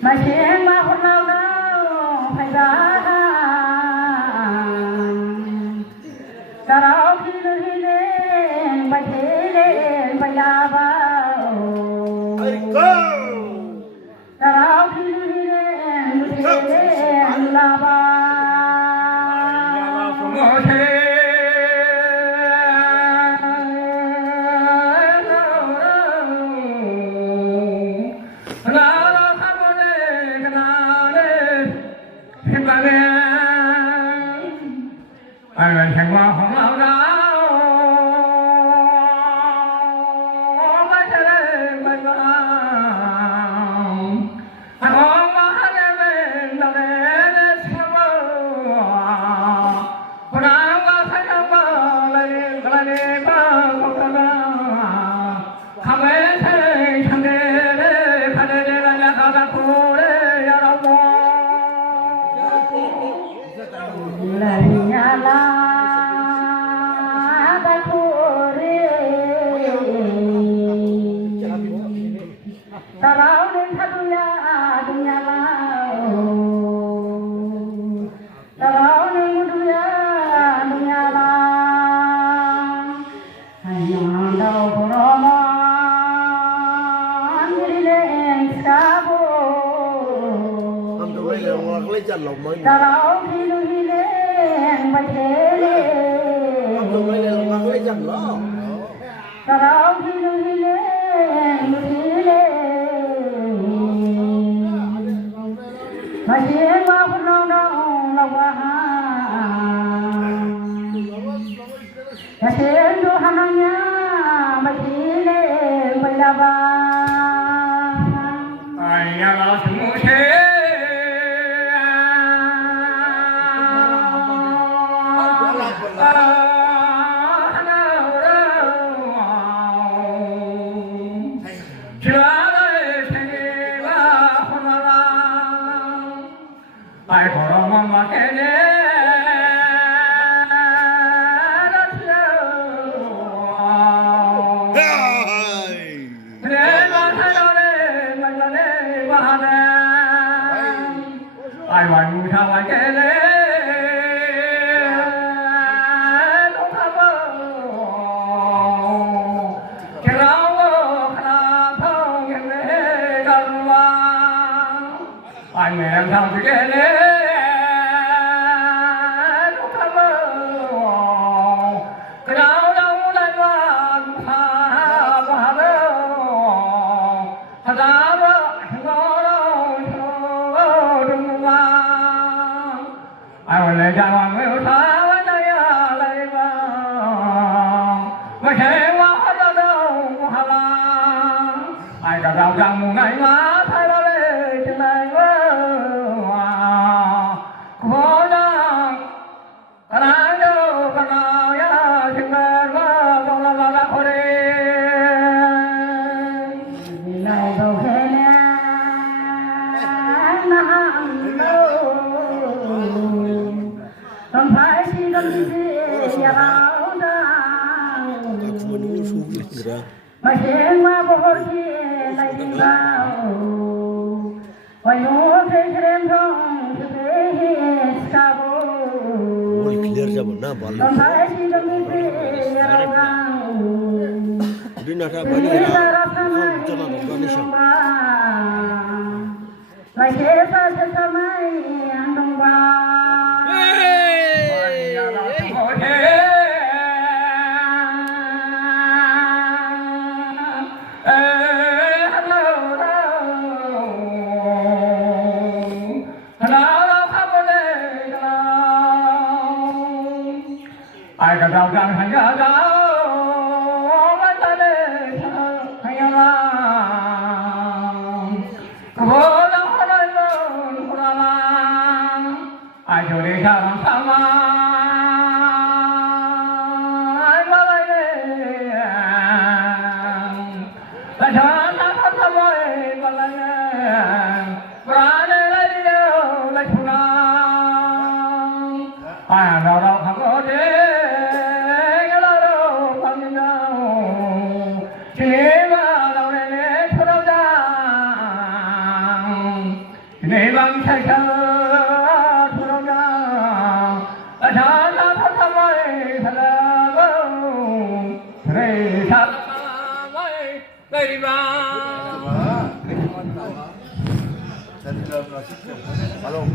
mà xem mà hôn lao đau phải ra ta đâu khi đi đến phải thế đến phải la vào ta đâu khi đi đến phải thế đến la vào anh chẳng qua không lao đao mới thế mới vào anh không có hát em đâu để xem cô nào có thấy không có lại đi không không ấy thế chẳng để khai để là nhà ta cô để đâu là nhà la ta khore ta rao đến thắt dunya la ta rao đến dunya la hanya đâu roma anh lên sabo ta rao khi lên bay thế ta rao khi lên mà chỉ qua phút lâu đâu là qua ta sẽ đưa hàng nhá mà chỉ lên bay la ba ai ya la chúng thế ai có lòng mà cái này ai hoàn người thằng ai cái này nó thầm cái lão khả thông cái này gần vào ai mẹ thằng cái này nó thầm cái lão đâu lại vào thà vào đâu thà ra ai lại ra ngoài người ta với đây lại vào mà thế quá đâu đâu hà la ai cả đào rằng một ngày má thay đó lên trên này quá có đang cái này đâu cái nào ya trên này quá đâu là thôi đi lại đâu thế nè không phải chỉ cần gì ya bảo mà xem mà bỏ đi lại đi vào quay ngó thấy em không thấy sao không phải chỉ cần gì ya bảo lại thế sao mai anh đông ba ai cả đào rằng hành ra đâu lấy ta để hành ra có đâu đây luôn ra ai cho đi ra làm sao mà ai mà lại lại cho nó không sao vậy mà lại ra đây lấy đi đâu lấy thua ai đâu đâu không có đi 내 방차차 돌아가 자나 사사마에 살아가오 그래 사사마에 내리마 Jadi dalam nasib yang kalau